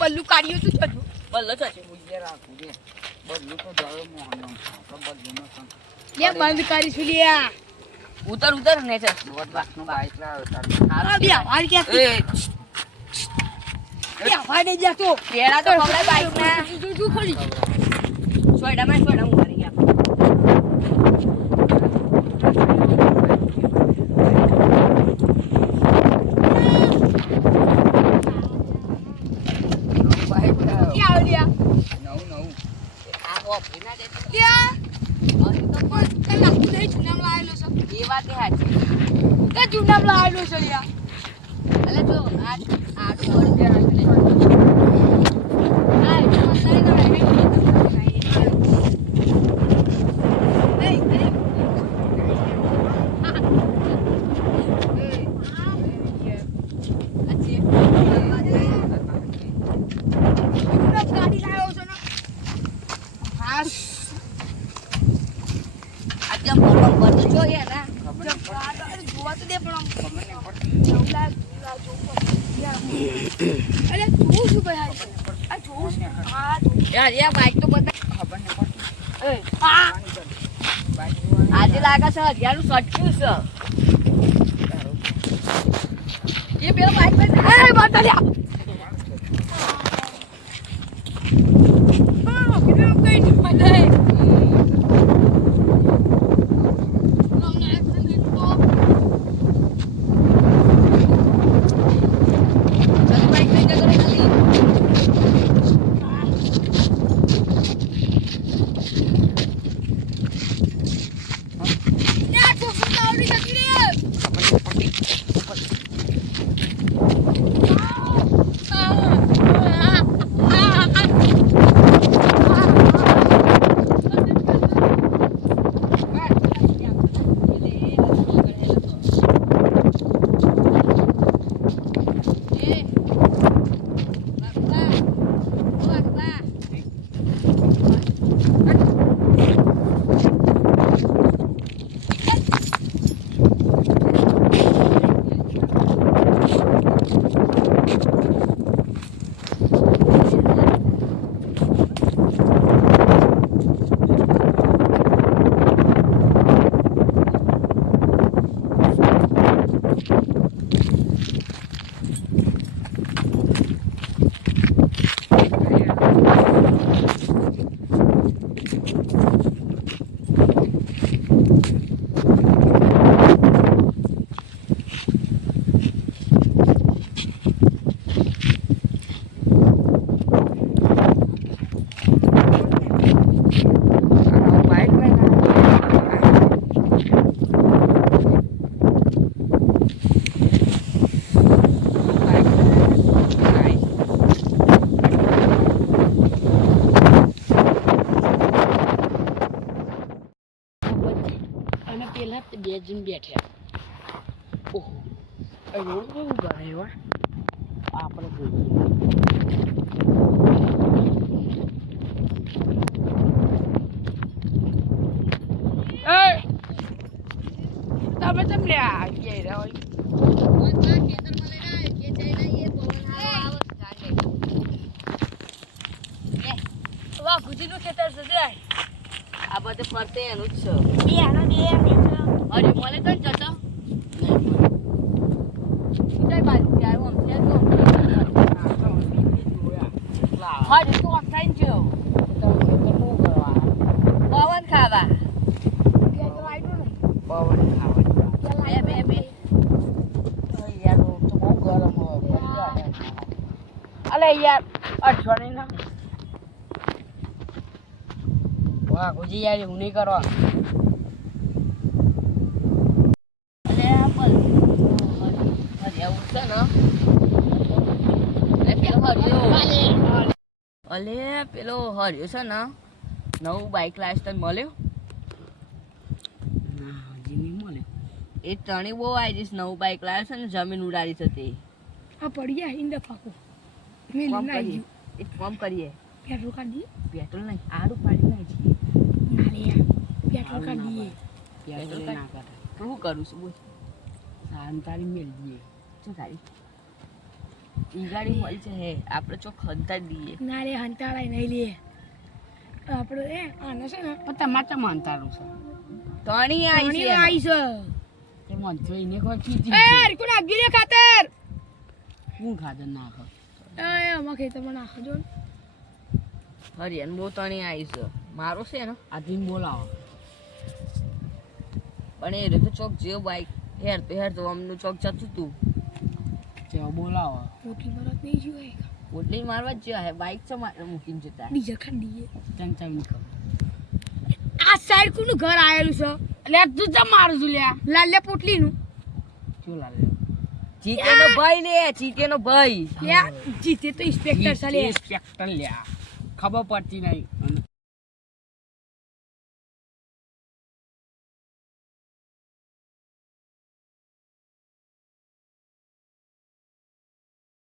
બલ્લુ કાઢ્યું તું છતું બલ્લો છે મુજે રાખું દે બલ્લુ તો જાવે મોહનો તો બલ્લુ નો સંગ લે બંધ કરીશું લ્યા ઉતર ઉતર ને છે દોડ લાખ નું બાઈક લાવ તાર આ બે હાર કે એ આવાડે જા તો પેડા તો પકડાય બાઈક ના તું ખોલી સોયડા માં સોયડા હું મારી ગયા આજે લાગે છે હરિયાનું સટક્યું છે એ પેલો બાઈક પર એ બાટલ્યા બે જણ બેઠ્યા ઓહો રોડ બહુ ગયો આપણે તમે કેમ લ્યા આવી રહ્યા વાહ ગુજીનું ખેતર છે આ બધે ફરતે એનું જ છે અરે મને કઈ જતો કઈ બાજુ આવ્યો આમ છે તો તું ઓફલાઈન જો પવન ખાવા પવન ખાવા બે બે યાર તો બહુ ગરમ અલે યાર અઠવાડિયે ના વાહ ગુજી યાર એવું નહીં કરવા અલે પેલો હર્યો છે ને નવું બાઇક લાવ્યો તને મળ્યો ના હજી નહીં મળે. એ તણી બહુ આવી જઈશ નવું બાઇક લાવ્યો છે ને જમીન ઉડાડી છે તે આ પડી ગયા ઈંડા પાકો મેં કોમ લઈને કરીએ આવી એક કામ કરીએ પેટ્રોલ કાઢી પેટ્રોલ નહીં આડું પાડી નાખીએ ના લે પેટ્રોલ કાઢીએ પેટ્રોલ ના કરે. તો શું કરું છું બોલ સારું તારી મેળ દઈએ. શું ગાડી ઈ ગાડી મળી છે હે આપણે ચોક ખંતા જ દઈએ ના લે હંતાળાય નહીં લે આપણે એ આને છે ને પણ તમારે તો માનતાનું છે. તણી આવી પાણી છે આવી છે એ મનસો એને કોઈ ચીજ એ હરકુ નાખી દે ખાતર હું ખાધર નાખો. એ આમાં ખેતરમાં નાખજો ને હરિયાન બહુ તણી આવી છે મારો છે ને આથી બોલાવો. પણ એ રીતે ચોક જેવું બાઇક હેરતો અમનું ચોક જતું તું તેઓ બોલાવો. મોટી મરત નહીં જોઈ પોટલી મારવા જ જ્યાં હે બાઇક છે મારે મૂકીને જતા ડીઝલ ખાંડીએ ચમચમ ની ખબર. આ સાઈડ કોનું ઘર આવેલું છે એટલે તું ચમ મારું છું લ્યા. લાલ્યા પોટલીનું શું લાલે જીતેનો ભાઈ લે જીતેનો ભાઈ લ્યા જીતે તો ઇન્સ્પેક્ટર છે લે ઇન્સ્પેક્ટર લ્યા ખબર પડતી નહીં.